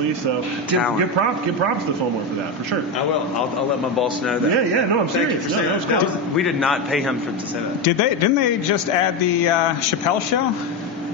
obviously. So give props to Fillmore for that, for sure. I will. I'll let my boss know that. Yeah, no, I'm serious. Thank you for saying that. We did not pay him to say that. Didn't they just add the Chappelle show?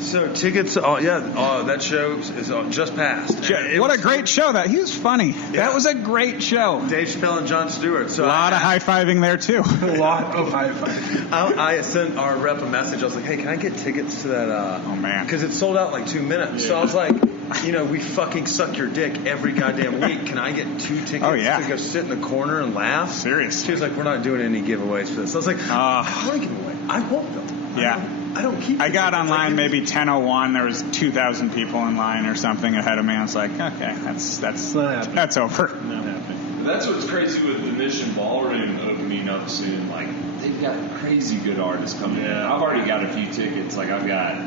So tickets, that show is just passed. What a great show! He was funny. Yeah. That was a great show. Dave Chappelle and Jon Stewart. So a lot of high-fiving there, too. A lot of high-fiving. I sent our rep a message. I was like, hey, can I get tickets to that? Oh, man. Because it sold out like 2 minutes. Yeah. So I was like, we fucking suck your dick every goddamn week. Can I get 2 tickets to go sit in the corner and laugh? Serious. She was like, we're not doing any giveaways for this. I was like, I want to give away. I want them. Yeah. I don't keep. I got online maybe 10:01. There was 2,000 people in line or something ahead of me. I was like, okay, that's over. Not happening. That's what's crazy with the Mission Ballroom opening up soon. Like they've got crazy good artists coming in. I've already got a few tickets. Like I've got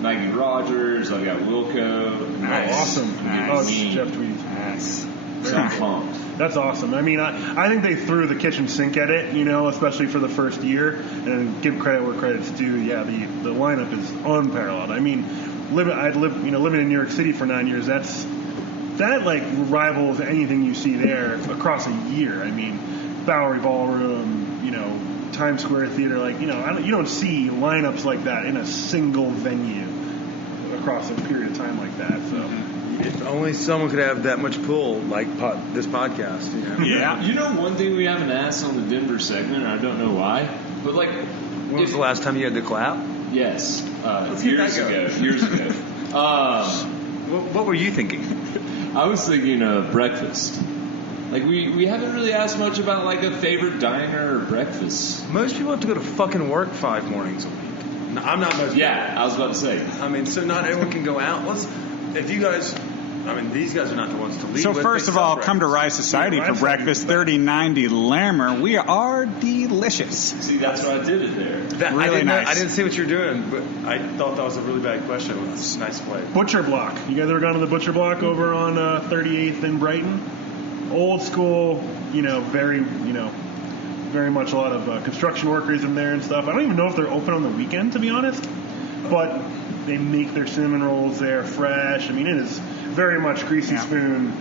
Maggie Rogers. I've got Wilco. Nice. Awesome. Nice. Jeff Tweedy. Nice. I'm pumped. That's awesome. I mean, I think they threw the kitchen sink at it, especially for the first year, and give credit where credit's due. Yeah, the lineup is unparalleled. I mean, living in New York City for 9 years, that like rivals anything you see there across a year. I mean, Bowery Ballroom, Times Square Theater, like, you don't see lineups like that in a single venue across a period of time like that. So. If only someone could have that much pull like this podcast. Yeah. One thing we haven't asked on the Denver segment, and I don't know why, but like, when was the last time you had to clap? Yes, years ago. What were you thinking? I was thinking breakfast. Like we haven't really asked much about like a favorite diner or breakfast. Most people have to go to fucking work 5 mornings a week. No, I'm not most. Yeah, I was about to say. I mean, so not everyone can go out. If you guys, these guys are not the ones to lead. So first of all, come to Rye Society for breakfast. 3090 Lammer. We are delicious. See, that's why I did it there. Really nice. I didn't see what you're doing, but I thought that was a really bad question. It was a nice play. Butcher Block. You guys ever gone to the Butcher Block over on 38th in Brighton? Old school, very much a lot of construction workers in there and stuff. I don't even know if they're open on the weekend, to be honest, but they make their cinnamon rolls there fresh. I mean, it is very much greasy spoon,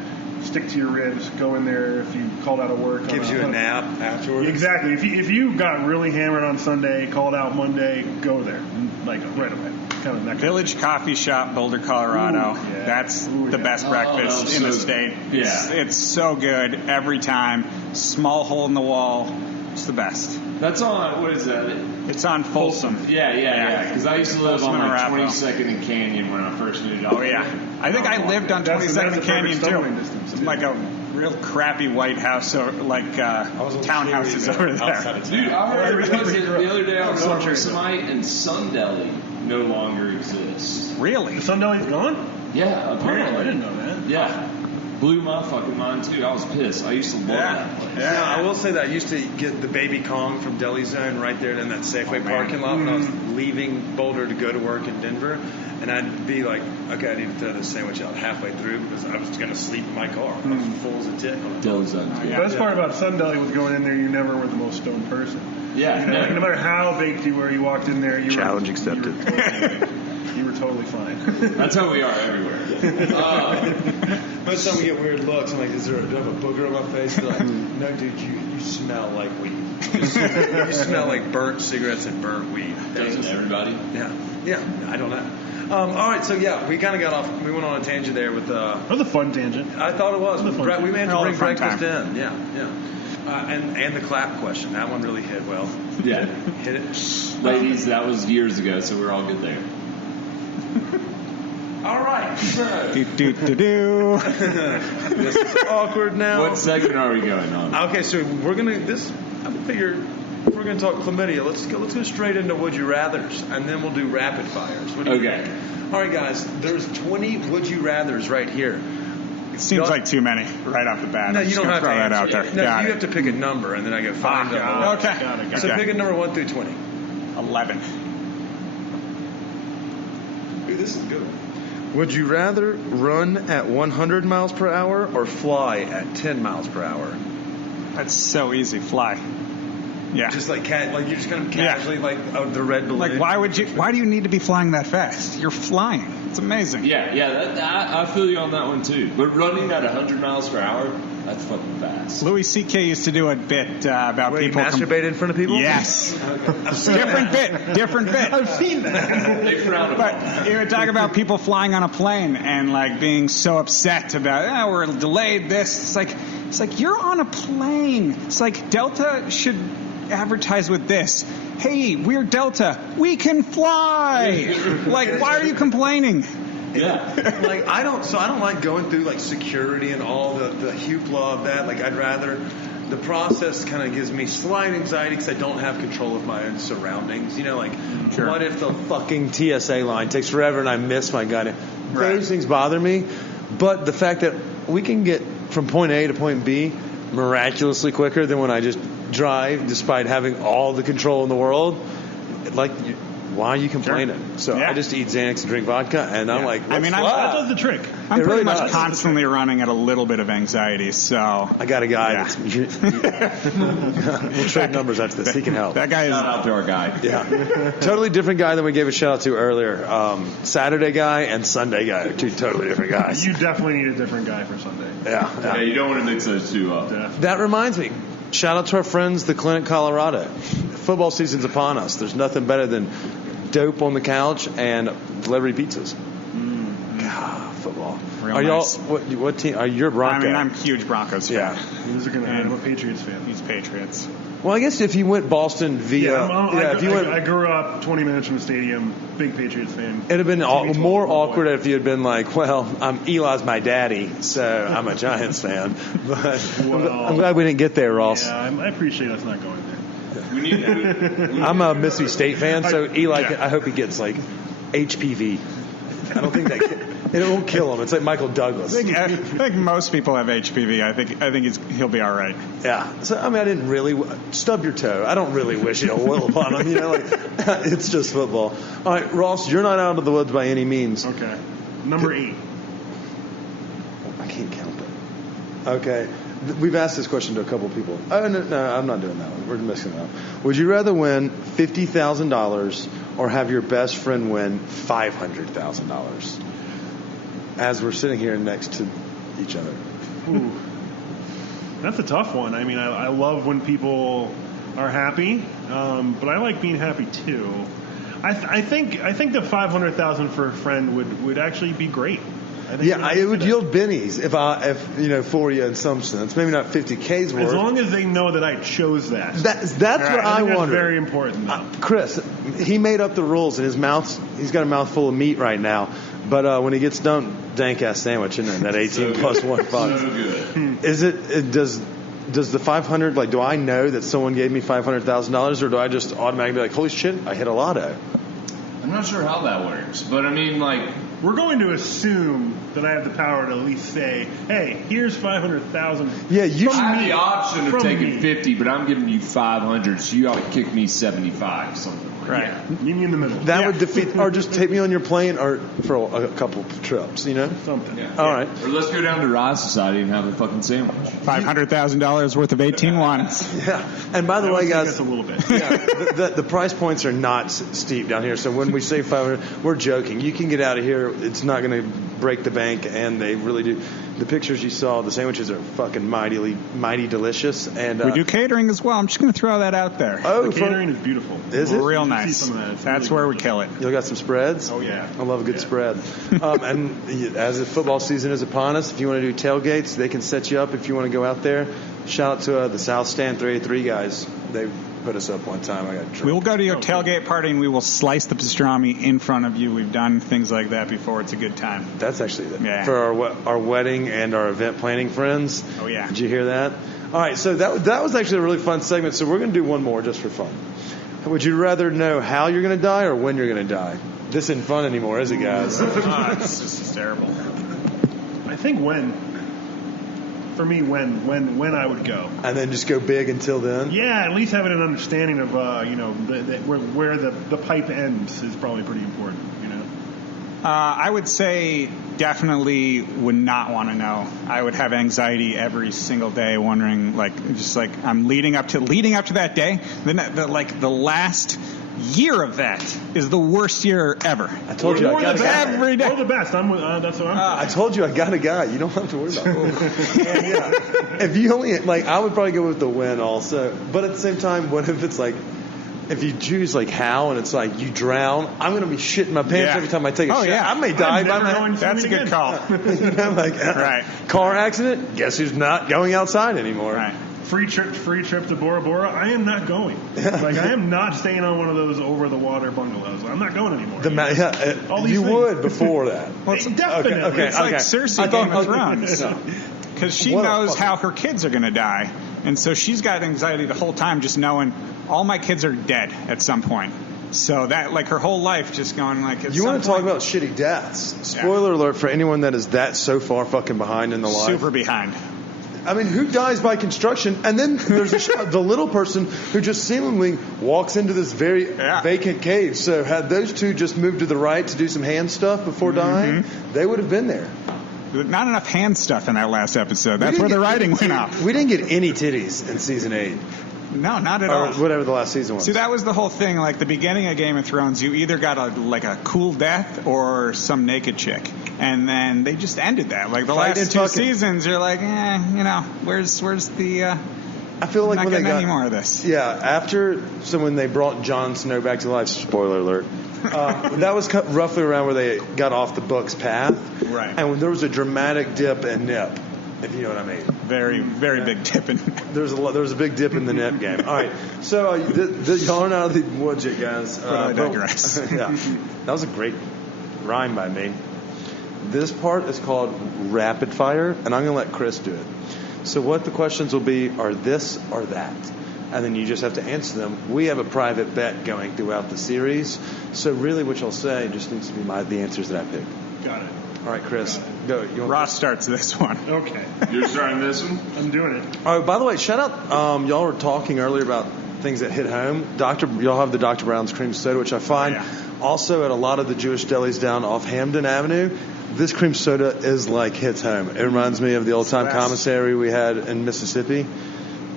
stick to your ribs, go in there if you called out of work. Gives you a nap afterwards. Exactly. If you got really hammered on Sunday, called out Monday, go there, like right away. Kind of that Village Coffee Shop, Boulder, Colorado. Ooh, yeah. That's the best breakfast in the state. Yeah. It's so good every time. Small hole in the wall. It's the best. That's on, what is that? It's on Folsom. Yeah. Because I used to live Folsom on and Arapahoe. 22nd and Canyon when I first moved out. Oh, yeah. I think I lived on 22nd and Canyon, too. It's like a real crappy White House, or like townhouses over there. Dude, I heard the other day I was watching Smite and Sun Deli no longer exists. Really? The Sun Deli's gone? Yeah, apparently. I didn't know that. Yeah. Blew my fucking mind, too. I was pissed. I used to love that place. Yeah, I will say that I used to get the Baby Kong from Deli Zone right there in that Safeway parking lot when I was leaving Boulder to go to work in Denver. And I'd be like, okay, I need to throw this sandwich out halfway through because I was going to sleep in my car. I was full as a tick. Deli Zone's The best part about Sun Deli was going in there, you never were the most stoned person. Yeah. No matter how baked you were, you walked in there, Challenge accepted. You were totally fine. That's how we are everywhere. Most time we get weird looks. I'm like, do I have a booger on my face? They're like, no, dude, you smell like weed. You smell like burnt cigarettes and burnt weed. Doesn't everybody? Yeah, I don't know. All right, so we kind of got off. We went on a tangent there with. That was a fun tangent. I thought it was. We may have to bring breakfast time. in. Yeah. And the clap question. That one really hit well. Yeah. Hit it. Ladies, that was years ago, so we're all good there. All right. So. This is awkward now. What segment are we going on? Okay, so we're gonna. I figured we're gonna talk chlamydia. Let's go straight into would you rather's, and then we'll do rapid fires. What do you think? All right, guys. There's 20 would you rather's right here. It seems like too many right off the bat. No, you don't have throw to that out there. No, you have to pick a number, and then I get five. Okay. Got it. So pick a number 1 through 20. 11. Ooh, this is good. Would you rather run at 100 miles per hour or fly at 10 miles per hour? That's so easy. Fly. Yeah. Just like you're just kind of casually the red balloon. Like why do you need to be flying that fast? You're flying. It's amazing. Yeah, I feel you on that one too. But running at 100 miles per hour, that's fucking fast. Louis C.K. used to do a bit about Where people. you masturbate in front of people? Yes. Different bit. I've seen that. They frown upon it. But he would talk about people flying on a plane and like being so upset about, we're delayed this. It's like you're on a plane. It's like Delta should advertise with this. Hey, we're Delta. We can fly. Like, why are you complaining? Yeah. Like I don't like going through like security and all the hoopla of that. Like I'd rather the process kind of gives me slight anxiety because I don't have control of my own surroundings. You know, like what if the fucking TSA line takes forever and I miss my gun? Those things bother me. But the fact that we can get from point A to point B miraculously quicker than when I just drive, despite having all the control in the world, like. Why are you complaining? Sure. So I just eat Xanax and drink vodka, and I'm like, that does the trick. I'm pretty much constantly running at a little bit of anxiety, so... I got a guy that's... We'll trade numbers after this. He can help. That guy is... Shout out to our guy. Yeah. Totally different guy than we gave a shout out to earlier. Saturday guy and Sunday guy are two totally different guys. You definitely need a different guy for Sunday. Yeah, you don't want to mix those two up. That reminds me. Shout out to our friends, the Clinic Colorado. Football season's upon us. There's nothing better than dope on the couch and delivery pizzas. God, football. Real are y'all nice. what team? Are you a Bronco? I mean, I'm a huge Broncos fan. I'm a Patriots fan. He's Patriots. Well, I guess if you went Boston via, I grew up 20 minutes from the stadium. Big Patriots fan. It'd have been more awkward if you had been like, well, Eli's my daddy, so I'm a Giants fan. But I'm glad we didn't get there, Ross. Yeah, I appreciate us not going there. I'm a Mississippi State fan, so Eli, I hope he gets like HPV. I don't think it won't kill him. It's like Michael Douglas. I think most people have HPV. I think he'll be all right. Yeah. So I mean, I didn't really stub your toe. I don't really wish ill will upon him. You know, like it's just football. All right, Ross, you're not out of the woods by any means. Okay. Number 8. I can't count it. Okay. We've asked this question to a couple of people. Oh, no, I'm not doing that one. We're mixing it up. Would you rather win $50,000 or have your best friend win $500,000? As we're sitting here next to each other. Ooh. That's a tough one. I mean, I love when people are happy, but I like being happy too. I think the $500,000 for a friend would actually be great. It would yield bennies if for you in some sense. Maybe not 50K's worth. As long as they know that I chose that. That's what I wonder. That's very important. Chris, he made up the rules in his mouth. He's got a mouthful of meat right now. But when he gets done, dank ass sandwich in that 18 plus $1. So good. Is it does the 500 like? Do I know that someone gave me $500,000, or do I just automatically be like, holy shit, I hit a lotto? I'm not sure how that works, but I mean, like, we're going to assume that I have the power to at least say, hey, here's $500,000. Yeah, you have the option of taking 50, but I'm giving you 500, so you ought to kick me 75, something like right. that. Meet me in the middle. That would defeat, or just take me on your plane, or for a couple trips, you know? Something. Yeah. All right. Or let's go down to Rye Society and have a fucking sandwich. $500,000 worth of 18 ones. Yeah. And by the way, guys, that's a little bit. Yeah, the price points are not steep down here. So when we say 500, we're joking. You can get out of here. It's not going to break the bank, and they really do. The pictures you saw, the sandwiches are fucking mighty delicious. And we do catering as well. I'm just going to throw that out there. Oh, the catering is beautiful. Is it? Real nice. That's where we kill it. You got some spreads? Oh, yeah. I love a good spread. And as the football season is upon us, if you want to do tailgates, they can set you up if you want to go out there. Shout out to the South Stand 383 guys. They put us up one time. I got drunk. We will go to your tailgate party and we will slice the pastrami in front of you. We've done things like that before. It's a good time. That's actually for our wedding and our event planning friends. Oh, yeah. Did you hear that? All right, so that was actually a really fun segment. So we're going to do one more just for fun. Would you rather know how you're going to die or when you're going to die? This isn't fun anymore, is it, guys? It's just terrible. I think when. For me, when I would go. And then just go big until then? Yeah, at least having an understanding of, where the pipe ends is probably pretty important, you know? I would say definitely would not want to know. I would have anxiety every single day, wondering, I'm leading up to that day. Then the last year of that is the worst year ever. I told you I got a guy. Every day. We're the best. That's what I'm I told you I got a guy. You don't have to worry about it. And yeah, if you only I would probably go with the win also. But at the same time, what if it's like, if you choose like how and it's like you drown, I'm gonna be shitting my pants every time I take a shot. Yeah. I may die by That's a good call. right. Car accident. Guess who's not going outside anymore? Right. Free trip to Bora Bora. I am not going. I am not staying on one of those over the water bungalows. I'm not going anymore. You would before that. Definitely. Okay. It's like Cersei Game of Thrones. Because she knows how her kids are going to die. And so she's got anxiety the whole time just knowing all my kids are dead at some point. So that, her whole life just going You want to talk about shitty deaths. Spoiler alert for anyone that is so far fucking behind in the life. Super behind. I mean, who dies by construction? And then there's the little person who just seemingly walks into this very vacant cave. So had those two just moved to the right to do some hand stuff before dying, they would have been there. Not enough hand stuff in that last episode. That's where the writing went off. We didn't get any titties in season 8. No, not at all. Whatever the last season was. See, that was the whole thing. The beginning of Game of Thrones, you either got a cool death or some naked chick. And then they just ended that. The last 2 seasons, you're like, where's the... I feel like not when they got any more of this. Yeah, when they brought Jon Snow back to life, spoiler alert, that was roughly around where they got off the book's path. Right. And when there was a dramatic dip in nip, if you know what I mean. Very, very big dip in nip. There was a big dip in the nip game. All right, so y'all are not out of the woods yet, guys. I digress. Yeah, that was a great rhyme by me. This part is called rapid fire, and I'm going to let Chris do it. So what the questions will be are this or that. And then you just have to answer them. We have a private bet going throughout the series. So really what you'll say just needs to be the answers that I pick. Got it. All right, Chris, go. Ross starts this one. Okay. You're starting this one? I'm doing it. All right, by the way, shout out. Y'all were talking earlier about things that hit home. Y'all have the Dr. Brown's cream soda, which I find also at a lot of the Jewish delis down off Hamden Avenue. This cream soda is hits home. It reminds me of the old time commissary we had in Mississippi.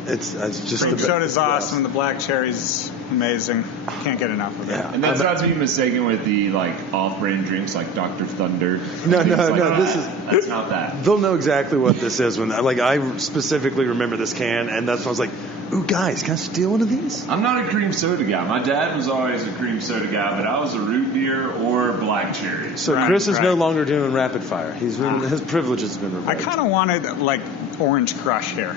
It's just cream soda's awesome. The black cherry's amazing. Can't get enough of it. Yeah. And that's not to be mistaken with the off-brand drinks like Dr. Thunder. No. That's not that. They'll know exactly what this is when I specifically remember this can, and that's when I was like, "Ooh, guys, can I steal one of these?" I'm not a cream soda guy. My dad was always a cream soda guy, but I was a root beer or black cherry. So Chris is no longer doing rapid fire. His privilege has been revoked. I kind of wanted Orange Crush here.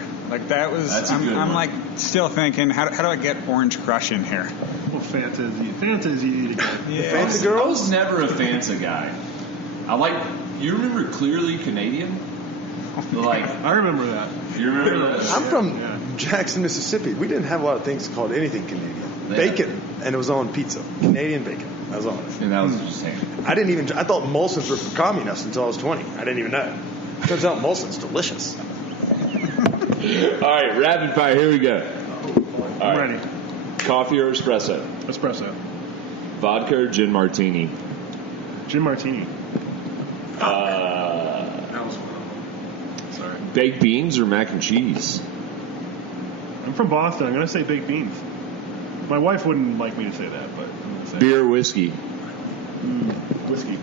That was. That's a good one. Still thinking, how do I get Orange Crush in here? Well, Fanta is easy to get. Yeah. Fanta girls? I was never a Fanta guy. You remember Clearly Canadian? I remember that. You remember that? I'm from Jackson, Mississippi. We didn't have a lot of things called anything Canadian. Yeah. Bacon, and it was on pizza. Canadian bacon. That was on it. And that was just saying. I thought Molson's were for communists until I was 20. I didn't even know. Turns out Molson's delicious. All right, rapid fire. Here we go. I'm ready. Coffee or espresso? Espresso. Vodka or gin martini? Gin martini. That was one. Sorry. Baked beans or mac and cheese? I'm from Boston. I'm going to say baked beans. My wife wouldn't like me to say that, but I'm going to say Beer or whiskey? Whiskey.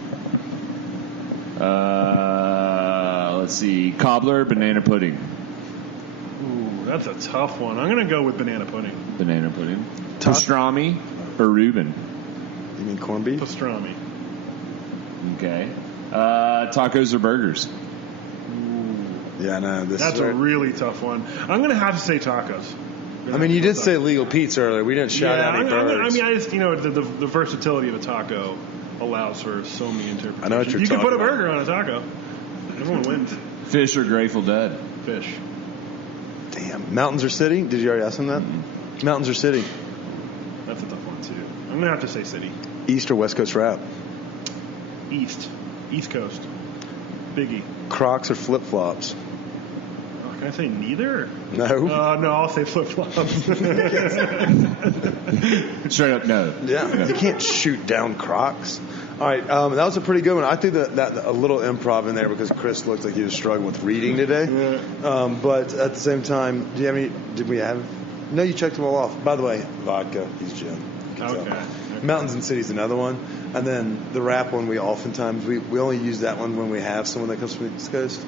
Let's see. Cobbler or banana pudding? Ooh, that's a tough one. I'm going to go with banana pudding. Banana pudding. Pastrami or Reuben? You mean corned beef? Pastrami. Okay. Tacos or burgers? Yeah, no. That's a really tough one. I'm going to have to say tacos. I mean, you did say legal pizza earlier. We didn't shout out any birds. I just, the versatility of a taco allows for so many interpretations. I know what you're You can talking put a about. burger on a taco. Everyone wins. Fish or Grateful Dead? Fish. Damn. Mountains or city? Did you already ask him that? Mountains or city? That's a tough one, too. I'm going to have to say city. East or West Coast rap? East. East Coast. Biggie. Crocs or flip-flops? Oh, can I say neither? No. No, I'll say flip-flops. Straight up, no. Yeah. You can't shoot down Crocs. All right, that was a pretty good one. I threw that a little improv in there because Chris looked like he was struggling with reading today. Yeah. But at the same time, do you have any? Did we have? No, you checked them all off. By the way, vodka. He's gin. Okay. Mountains and Cities, another one. And then the rap one, we oftentimes, we only use that one when we have someone that comes from the East Coast.